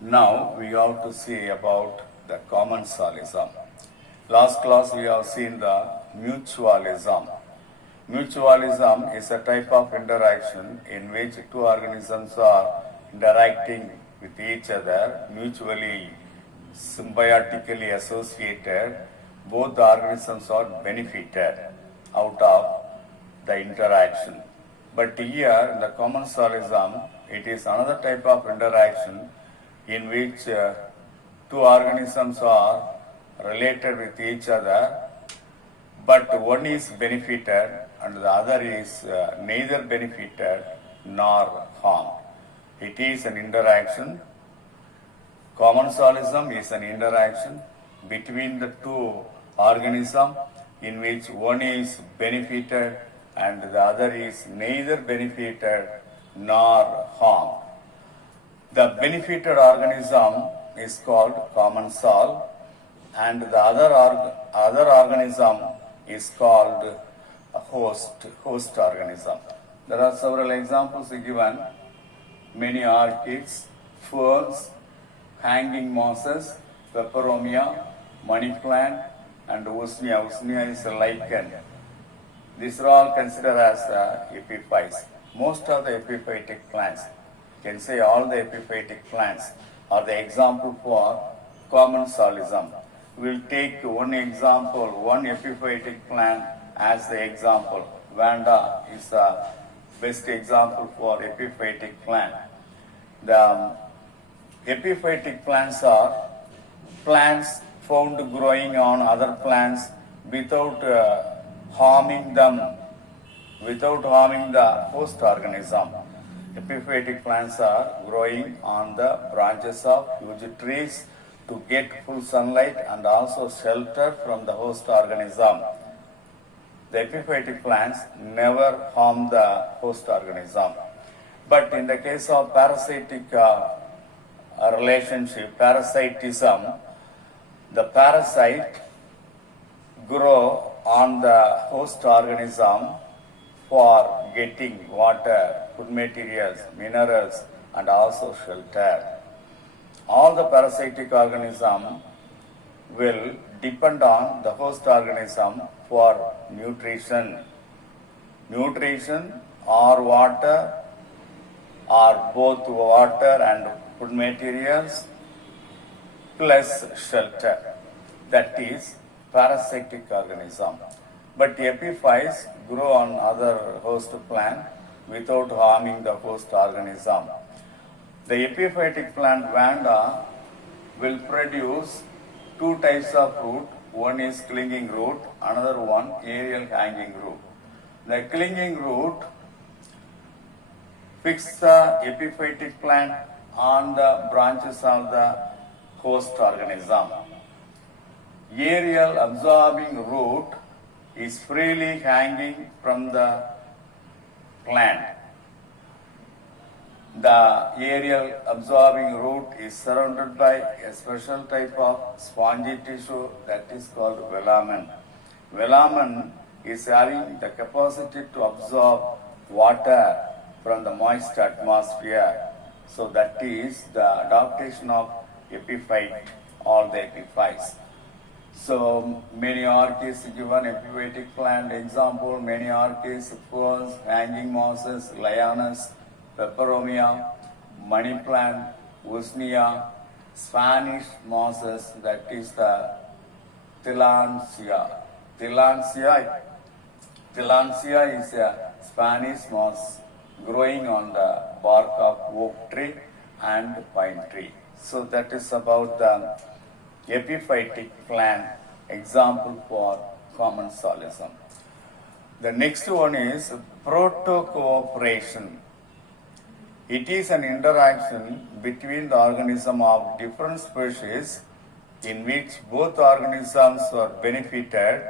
Now we have to see about the commensalism. Last class we have seen the mutualism. Mutualism is a type of interaction in which two organisms are interacting with each other, mutually symbiotically associated. Both the organisms are benefited out of the interaction. But here in the commensalism, it is another type of interaction in which two organisms are related with each other, but one is benefited and the other is neither benefited nor harmed. It is an interaction. Commensalism is an interaction between the two organisms in which one is benefited and the other is neither benefited nor harmed. The benefited organism is called commensal and the other organism is called a host organism. There are several examples given: many orchids, ferns, hanging mosses, peperomia, money plant, and usnea. Usnea is a lichen. These are all considered as epiphytes. Most of the epiphytic plants, you can say all the epiphytic plants, are the example for commensalism. We will take one example, one epiphytic plant as the example. Vanda is the best example for epiphytic plant. The epiphytic plants are plants found growing on other plants without harming them, without harming the host organism. Epiphytic plants are growing on the branches of huge trees to get full sunlight and also shelter from the host organism. The epiphytic plants never harm the host organism. But in the case of parasitic relationship, parasitism, the parasite grow on the host organism for getting water, food materials, minerals, and also shelter. All the parasitic organism will depend on the host organism for nutrition. Nutrition or water or both water and food materials plus shelter. That is parasitic organism. But epiphytes grow on other host plant without harming the host organism. The epiphytic plant Vanda will produce two types of root. One is clinging root, another one aerial hanging root. The clinging root fix the epiphytic plant on the branches of the host organism. Aerial absorbing root is freely hanging from the plant. The aerial absorbing root is surrounded by a special type of spongy tissue that is called velamen. Velamen is having the capacity to absorb water from the moist atmosphere. So that is the adaptation of epiphyte or the epiphytes. So many orchids given epiphytic plant example, many orchids, ferns, hanging mosses, lianas, peperomia, money plant, usnea, Spanish mosses, that is the tillandsia. Tillandsia is a Spanish moss growing on the bark of oak tree and pine tree. So that is about the epiphytic plant example for commensalism. The next one is protocooperation. It is an interaction between the organism of different species in which both organisms are benefited,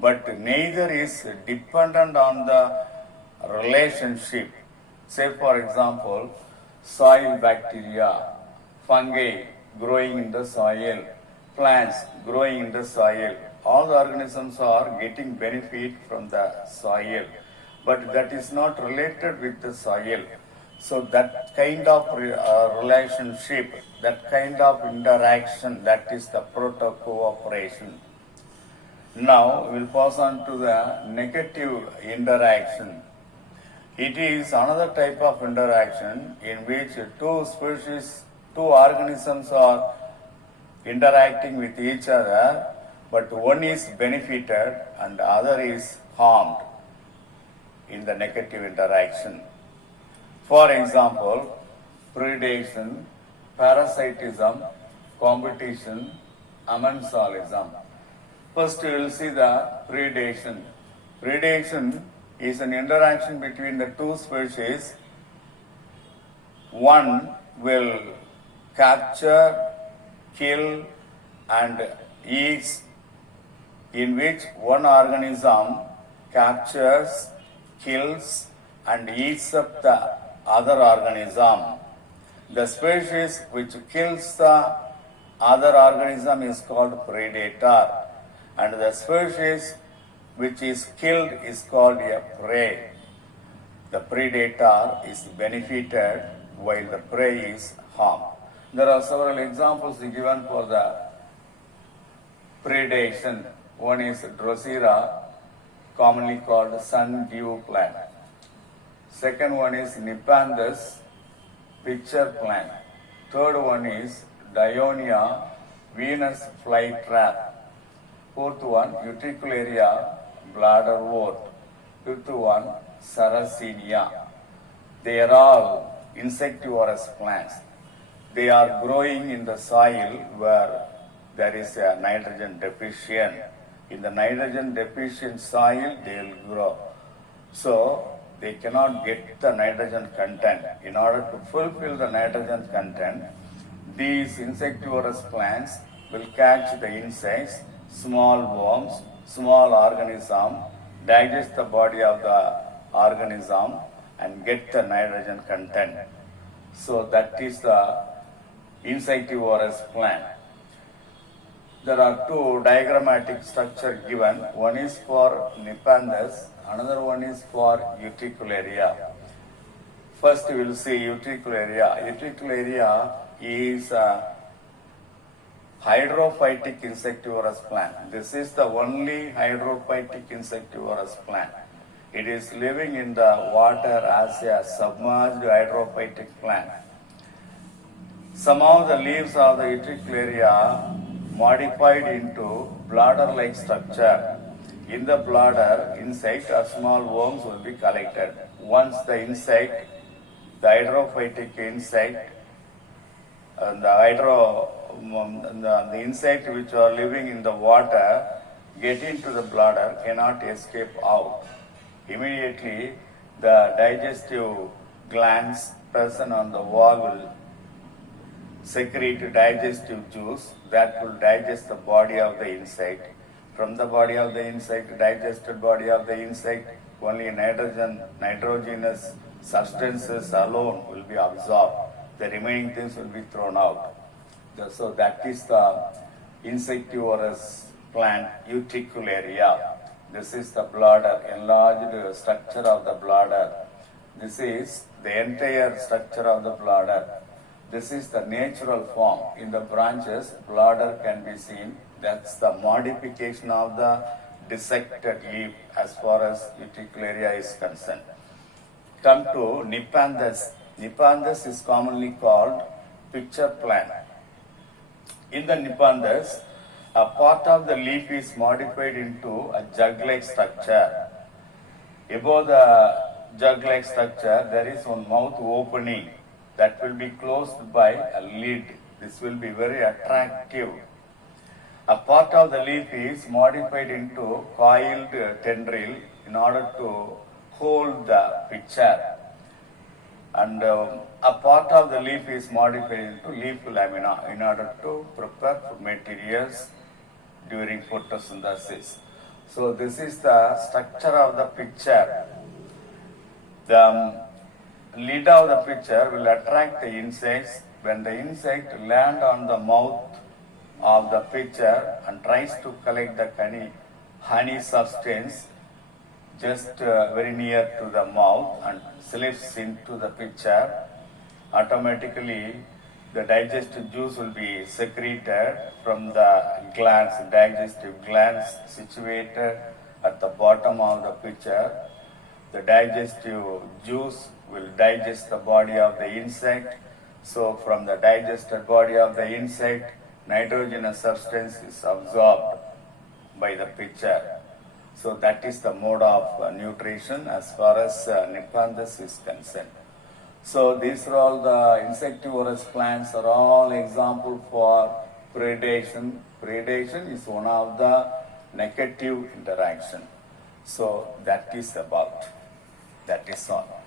but neither is dependent on the relationship. Say for example, soil bacteria, fungi growing in the soil, plants growing in the soil. All the organisms are getting benefit from the soil, but that is not related with the soil. So that kind of relationship, that kind of interaction, that is the proto-cooperation. Now we'll pass on to the negative interaction. It is another type of interaction in which two organisms are interacting with each other, but one is benefited and the other is harmed in the negative interaction. For example, predation, parasitism, competition, amensalism. First, we will see the predation. Predation is an interaction between the two species. One will capture, kill, and eats, in which one organism captures, kills, and eats up the other organism. The species which kills the other organism is called predator, and the species which is killed is called a prey. The predator is benefited while the prey is harmed. There are several examples given for the predation. One is Drosera, commonly called sundew plant. Second one is Nepenthes, pitcher plant. Third one is Dionia, Venus flytrap. Fourth one, Utricularia, bladderwort. Fifth one, Sarracenia. They are all insectivorous plants. They are growing in the soil where there is a nitrogen deficient. In the nitrogen deficient soil, they will grow. So, they cannot get the nitrogen content. In order to fulfill the nitrogen content, these insectivorous plants will catch the insects, small worms, small organism, digest the body of the organism and get the nitrogen content. So that is the insectivorous plant. There are two diagrammatic structure given. One is for Nepenthes, another one is for Utricularia. First we will see Utricularia. Utricularia is a hydrophytic insectivorous plant. This is the only hydrophytic insectivorous plant. It is living in the water as a submerged hydrophytic plant. Some of the leaves of the Utricularia modified into bladder-like structure. In the bladder, insect or small worms will be collected. Once the insect, the hydrophytic insect, the insect which are living in the water get into the bladder cannot escape out. Immediately, the digestive glands present on the wall will secrete digestive juice that will digest the body of the insect. From the body of the insect, digested body of the insect, only nitrogenous substances alone will be absorbed. The remaining things will be thrown out. So that is the insectivorous plant Utricularia. This is the bladder, enlarged structure of the bladder. This is the entire structure of the bladder. This is the natural form. In the branches, bladder can be seen. That's the modification of the dissected leaf as far as Utricularia is concerned. Come to Nepenthes. Nepenthes is commonly called pitcher plant. In the Nepenthes, a part of the leaf is modified into a jug-like structure. Above the jug-like structure, there is one mouth opening that will be closed by a lid. This will be very attractive. A part of the leaf is modified into coiled tendril in order to hold the pitcher. And a part of the leaf is modified into leaf lamina in order to prepare food materials during photosynthesis. So this is the structure of the pitcher. The lid of the pitcher will attract the insects. When the insect land on the mouth of the pitcher and tries to collect the honey substance just very near to the mouth and slips into the pitcher, automatically the digestive juice will be secreted from the glands, digestive glands situated at the bottom of the pitcher. The digestive juice will digest the body of the insect. So from the digested body of the insect, nitrogenous substance is absorbed by the pitcher. So that is the mode of nutrition as far as Nymphanthus is concerned. So these are all the insectivorous plants are all example for predation. Predation is one of the negative interaction. So that is about. That is all.